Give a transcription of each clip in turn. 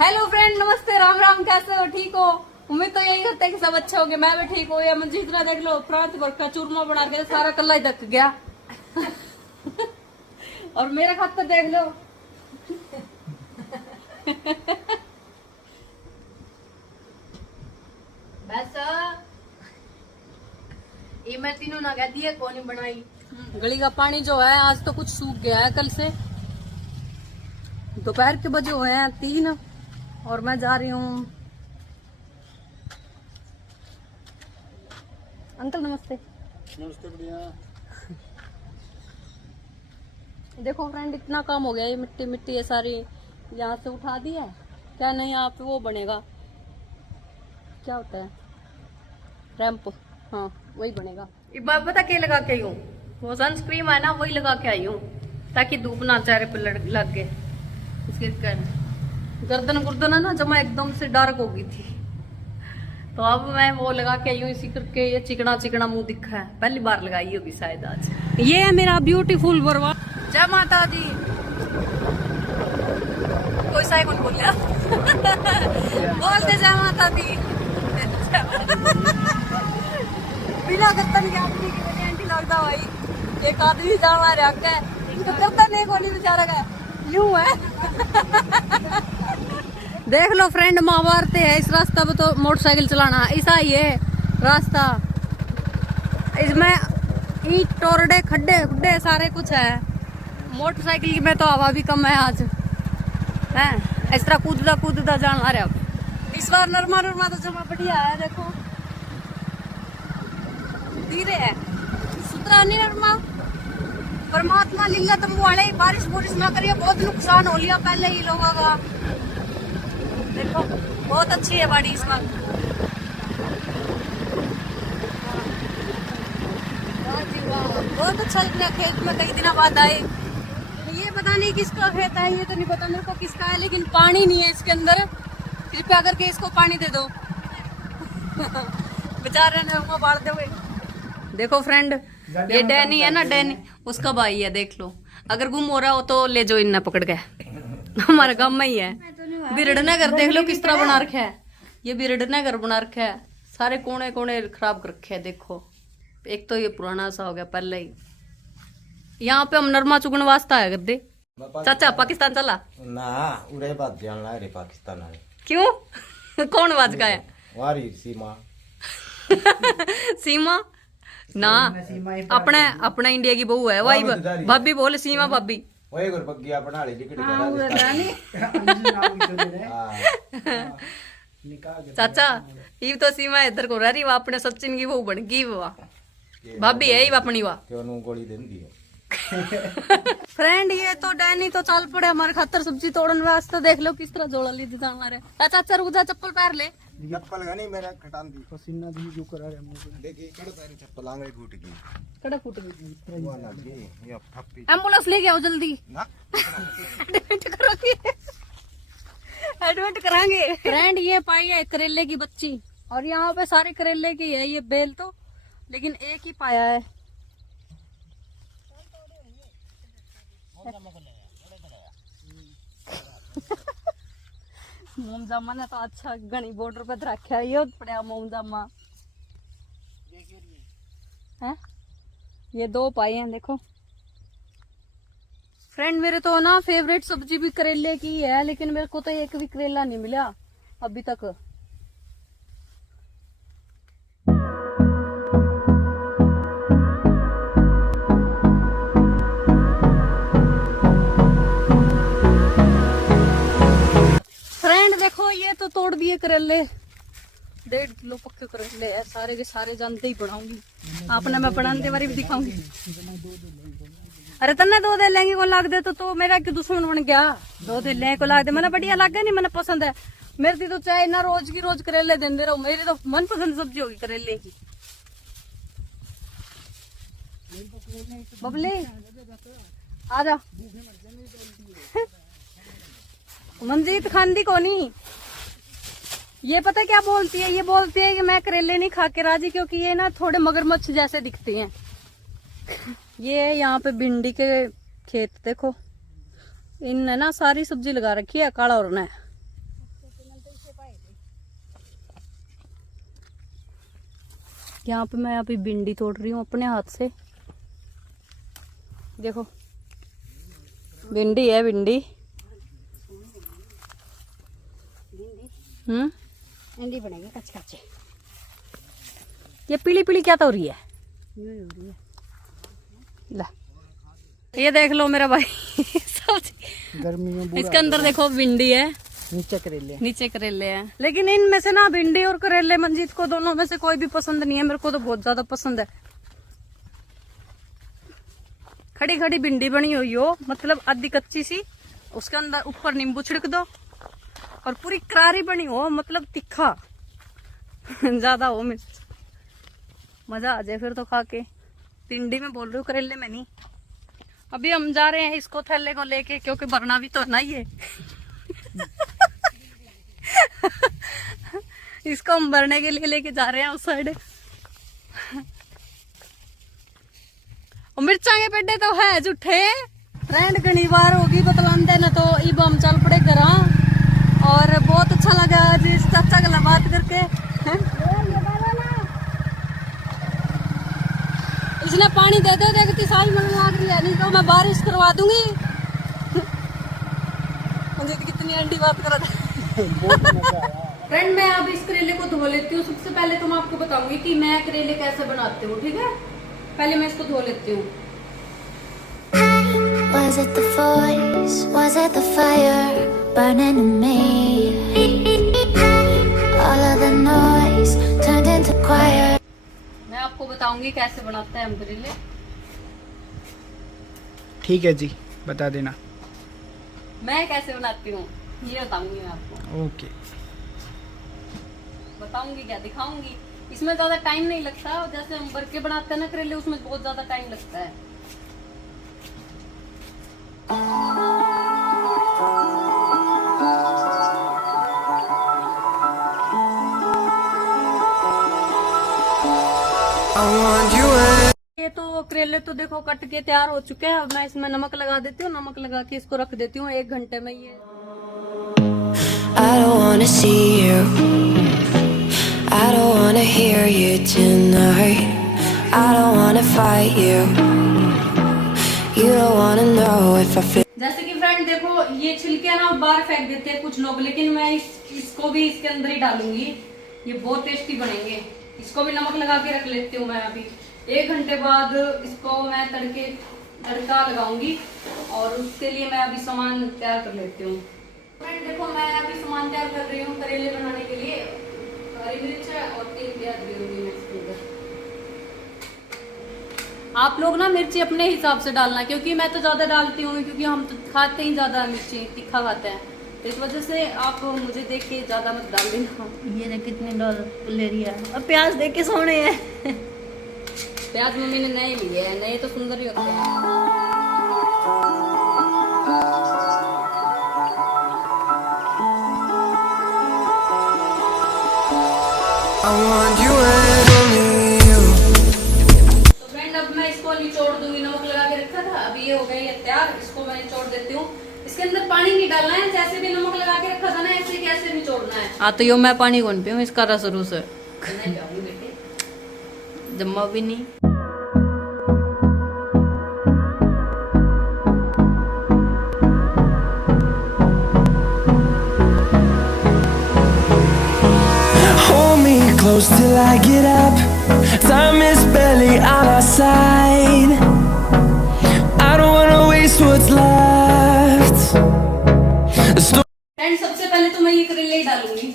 Hello friend, नमस्ते, राम राम। कैसे हो? ठीक हो? उम्मीद तो यही करते हैं कि सब अच्छे होंगे। मैं भी ठीक हूँ। ये मंजीत ना देख लो, प्रांत भर का चूरमा बना के सारा कल्ला ही धक गया। और मेरा खातर देख लो। बस ये मैं तीनों ना कहती है कौन बनाई। गली का पानी जो है आज तो कुछ सूख गया है। कल से दोपहर के बजे हुए हैं 3 और मैं जा रही हूँ। अंकल नमस्ते। नमस्ते। बढ़िया। देखो फ्रेंड, इतना काम हो गया। ये मिट्टी मिट्टी ये सारी यहाँ से उठा दी है। क्या नहीं, यहाँ पे वो बनेगा, क्या होता है, रैंप। हाँ, वही बनेगा। ये बात पता क्या लगा के आई हूँ? वो सनस्क्रीन है ना, वही लगा के आई हूँ ताकि धूप ना चेहरे पे लग गए। इसके कारण गर्दन गुर्दन है ना जमा एकदम से डार्क हो गई थी, तो अब मैं वो लगा के आई हूँ। इसी करके ये चिकना चिकना मुंह दिखा है। पहली बार लगाई होगी शायद आज। ये है मेरा ब्यूटीफुल बरवा। जय माता दी। कोई सा कौन बोल रहा? बोलते जय माता दी। बिना गर्दन के आदमी की मेरी आंटी लगता भाई। एक आदमी जाना रहा है, इसका गर्दन एक होनी बेचारा का यूं है। देख लो फ्रेंड, महाभारत है। इस रास्ता पे तो मोटरसाइकिल चलाना ऐसा ही है रास्ता। इसमें ईंट टोरडे खड्डे खुड्डे सारे कुछ है। मोटरसाइकिल की में तो हवा भी कम है आज है। इस तरह कूदता जाना रहा। इस बार नरमा तो जमा बढ़िया है। देखो धीरे है, सुतरा नहीं नरमा। परमात्मा लीला तुम वाले बारिश बुरिश ना करिए, बहुत नुकसान हो लिया पहले ही लोगों का। देखो बहुत अच्छी है बाड़ी इस वक्त। बहुत अच्छा लग रहा है। खेत में कई दिनों बाद आए। ये पता नहीं किसका खेत है, ये तो नहीं पता मेरे को किसका है, लेकिन पानी नहीं है इसके अंदर। कृपया करके इसको पानी दे दो। बेचारे ने हमको बाढ़ दे। देखो फ्रेंड, ये डैनी है ना, डैनी उसका भाई है। देख लो, अगर गुम हो रहा हो तो ले जाओ इन्हें पकड़ के। हमारे गांव में ही है। बिरडना घर देख लो किस तरह बना रखा है। ये बिरडना घर बना रखा है। सारे कोने कोने खराब कर रखे है। देखो, एक तो ये पुराना सा हो गया पहले ही। यहाँ पे हम नरमा चुगन वास्ता है गद्दे। चाचा पाकिस्तान चला ना, उड़े बात जानना रे पाकिस्तान है। क्यों? कौन बाज का है? वारी सीमा। सीमा ना, अपने अपने इंडिया की बहू है वही भाभी। बोले सीमा भाभी। ओए गुर पग्गी अपना ले टिकट चाचा ये तो सीमा इधर को रह रही। वो अपने सचिन की बहू बन गई। वो भाभी है ही अपनी। वा क्यों नु गोली देंदी है। फ्रेंड, ये तो डैनी तो चल पड़े हमारे खातर सब्जी तोड़न वास्ते। देख लो किस तरह जोड़ा ली जाना रहे। चाचा रुक जा, चप्पल पैर ले। चप्पल का नहीं, मेरा खटान दी पसीना दी जो करा रहा मुंह। देखिए कड़ पैर चप्पल आंगली फूट गई। कड़ा फूट गई। वो ना जी ये थप्पी। एम्बुलेंस लेके आओ जल्दी। ना एडमिट करोगे? एडमिट कराएंगे। फ्रेंड, ये पाई है करेले की बच्ची, और यहाँ पे सारे करेले की है ये बेल तो, लेकिन एक ही पाया है। मोमजामा ने तो अच्छा घनी बॉर्डर पे रखा है। ये पड़ा मोमजामा है। ये 2 पाए हैं। देखो फ्रेंड, मेरे तो ना फेवरेट सब्जी भी करेले की है, लेकिन मेरे को तो एक भी करेला नहीं मिला अभी तक। फ्रेंड देखो, ये तो तोड़ दिए करेले। 1.5 किलो पक्के करेले है। सारे के सारे जानते ही बनाऊंगी। आपने मैं बनाने बारे भी दिखाऊंगी। अरे तन्ने 2 दे लेंगे को लाग दे तो मेरा के दुश्मन बन गया। 2 दे लेंगे को लाग दे, मैंने बढ़िया लगे नहीं, मैंने पसंद है। मेरी तो चाहे ना रोज की रोज करेले देंदे रहो। मेरी तो मनपसंद सब्जी होगी करेले की। बबली आ जा। मंजीत खांदी को नहीं। ये पता क्या बोलती है? ये बोलती है कि मैं करेले नहीं खा के राजी, क्योंकि ये ना थोड़े मगरमच्छ जैसे दिखते हैं। ये यहाँ पे भिंडी के खेत देखो, इनने ना सारी सब्जी लगा रखी है काला और ने। यहाँ पे मैं अभी भिंडी तोड़ रही हूँ अपने हाथ से। देखो भिंडी है, भिंडी। भिंडी बनेगी कच्चे कच्चे। ये पीली पीली क्या तो रही है? ला ये देख लो मेरा भाई सब्जी गर्मी में इसके अंदर देखो भिंडी है, नीचे करेले। नीचे करेले हैं। लेकिन इनमें से ना भिंडी और करेले मंजीत को दोनों में से कोई भी पसंद नहीं है। मेरे को तो बहुत ज्यादा पसंद है। खड़ी खड़ी भिंडी बनी हुई हो, मतलब आधी कच्ची सी, उसके अंदर ऊपर नींबू छिड़क दो और पूरी करारी बनी हो, मतलब तीखा ज्यादा हो मिर्च, मजा आ जाए फिर तो खा के। भिंडी में बोल रही हूँ, करेले में नहीं। अभी हम जा रहे हैं इसको थैले को लेके, क्योंकि भरना भी तो ना ही है इसको हम भरने के लिए लेके जा रहे हैं उस साइड। मिर्चा के पेड़े तो है झूठे। फ्रेंड घनी बार होगी बतलाते न, तो इब हम चल पड़े घर। और बहुत अच्छा लगा आज इस चाचा गला बात करके। इसने पानी दे दे, देखती सारी मन लाग रही है, नहीं तो मैं बारिश करवा दूंगी। कितनी अंडी बात कर फ्रेंड, मैं अब इस करेले को धो लेती हूँ। सबसे पहले तो मैं आपको बताऊंगी कि मैं करेले कैसे बनाती हूँ, ठीक है? पहले मैं इसको धो लेती हूँ। Was it the voice? Was it the fire burning in me? All of the noise turned into quiet. मैं आपको बताऊंगी कैसे बनाते हैं हम करेले। ठीक है जी, बता देना। मैं कैसे बनाती हूँ ये बताऊंगी मैं आपको। ओके, बताऊंगी, क्या दिखाऊंगी। इसमें ज्यादा टाइम नहीं लगता, जैसे हम भर के बनाते हैं ना करेले, उसमें बहुत ज्यादा टाइम लगता है। ये तो करेले तो देखो कट के तैयार हो चुके हैं। अब मैं इसमें नमक लगा देती हूँ। नमक लगा के इसको रख देती हूँ 1 घंटे में। ये I don't wanna see you. I don't wanna hear you tonight. I don't wanna fight you. You don't wanna know if I feel. जैसे कि फ्रेंड देखो, ये छिलके ना बाहर फेंक देते हैं कुछ लोग, लेकिन मैं इसको भी इसके अंदर ही डालूंगी। ये बहुत टेस्टी बनेंगे। इसको भी नमक लगा के रख लेती हूँ मैं। अभी 1 घंटे बाद इसको मैं तड़का लगाऊंगी, और उसके लिए मैं अभी सामान तैयार कर लेती हूँ। फ्रेंड देखो, मैं अभी सामान तैयार कर रही हूँ करेले बनाने के लिए। हरी मिर्च और 3 प्याज भी होंगी मैं इसके अंदर। आप लोग ना मिर्ची अपने हिसाब से डालना, क्योंकि मैं तो ज्यादा डालती हूँ, क्योंकि हम तो खाते ही ज्यादा मिर्ची, तीखा खाते हैं। तो इस वजह से आप मुझे देख के ज्यादा मत डाल देना। ये देख कितने डॉलर ले रही है। और प्याज देख के सोने हैं प्याज मम्मी ने नए लिए हैं, नए तो सुंदर ही होते हैं। I want you and only you. तो फ्रेंड अब मैं इसको निचोड़ दूंगी। नमक लगा के रखा था, अभी ये हो गई है तैयार। इसको मैं निचोड़ देती हूँ। इसके अंदर पानी नहीं डालना है, जैसे भी नमक लगा के रखा था ना, ऐसे कैसे निचोड़ना है। हाँ तो यो मैं पानी कौन पीऊँ इसका रस रूस नहीं जाऊंगी बेटे, जम्मा भी नहीं। Close till I get up. Time is barely on our side. I don't wanna waste what's left. Friend सबसे पहले तो मैं ये करेले ही डालूंगी।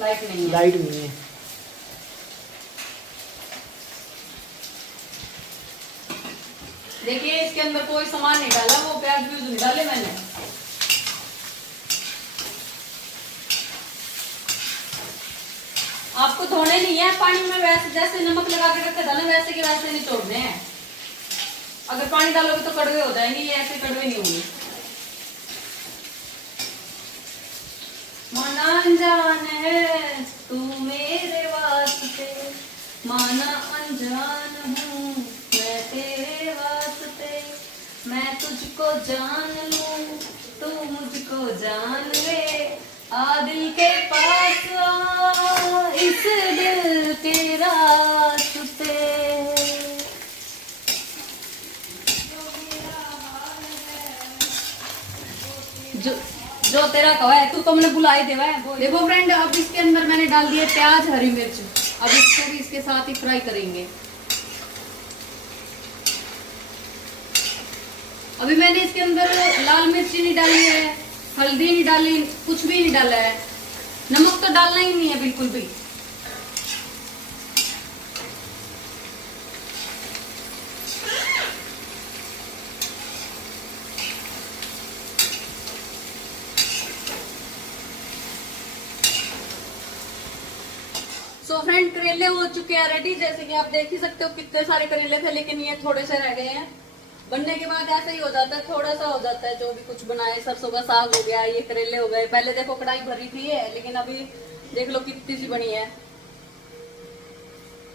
लाइट नहीं है। लाइट नहीं है। देखिए इसके अंदर कोई सामान नहीं डाला, वो प्याज भी नहीं डाले मैंने। आपको धोने नहीं है पानी में, वैसे जैसे नमक लगा के रखे था ना, वैसे के वैसे नहीं छोड़ने हैं। अगर पानी डालोगे तो कड़वे हो जाएंगे, ये ऐसे कड़वे नहीं होंगे। माना अनजान है तू मेरे वास्ते, माना अनजान हूँ मैं तेरे वास्ते, मैं तुझको जान लूं तू मुझको जान ले, आ दिल के पास आ, इस दिल के रास्ते। जो तेरा कहा है तू तुमने बुलाई देवा है। देखो फ्रेंड, अब इसके अंदर मैंने डाल दिए प्याज, हरी मिर्च। अब इसको भी इसके साथ ही फ्राई करेंगे। अभी मैंने इसके अंदर लाल मिर्ची नहीं डाली है, हल्दी नहीं डाली, कुछ भी नहीं डाला है। नमक तो डालना ही नहीं है बिल्कुल भी। सो फ्रेंड, करेले हो चुके हैं रेडी। जैसे कि आप देख ही सकते हो कितने सारे करेले थे, लेकिन ये थोड़े से रह गए हैं। बनने के बाद ऐसा ही हो जाता है, थोड़ा सा हो जाता है। जो भी कुछ बनाए, सरसों का साग हो गया, ये करेले हो गए। पहले देखो कढ़ाई भरी थी है, लेकिन अभी देख लो कितनी सी बनी है।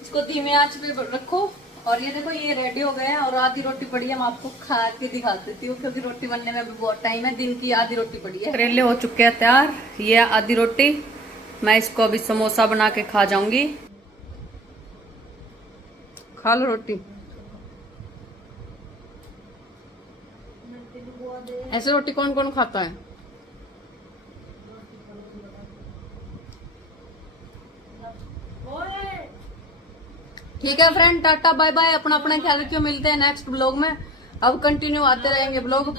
इसको धीमे आंच पे रखो। और ये देखो ये रेडी हो गए हैं। और आधी रोटी पड़ी है, मैं आपको खा के दिखा देती हूँ, क्योंकि रोटी बनने में भी बहुत टाइम है। दिन की आधी रोटी पड़ी है। करेले हो चुके हैं तैयार। ये आधी रोटी, मैं इसको अभी समोसा बना के खा जाऊंगी। खा लो रोटी। ऐसे रोटी कौन कौन खाता है? ठीक है फ्रेंड, टाटा बाय बाय। अपना अपना ख्याल रखियो। मिलते हैं नेक्स्ट ब्लॉग में। अब कंटिन्यू आते रहेंगे ब्लॉग।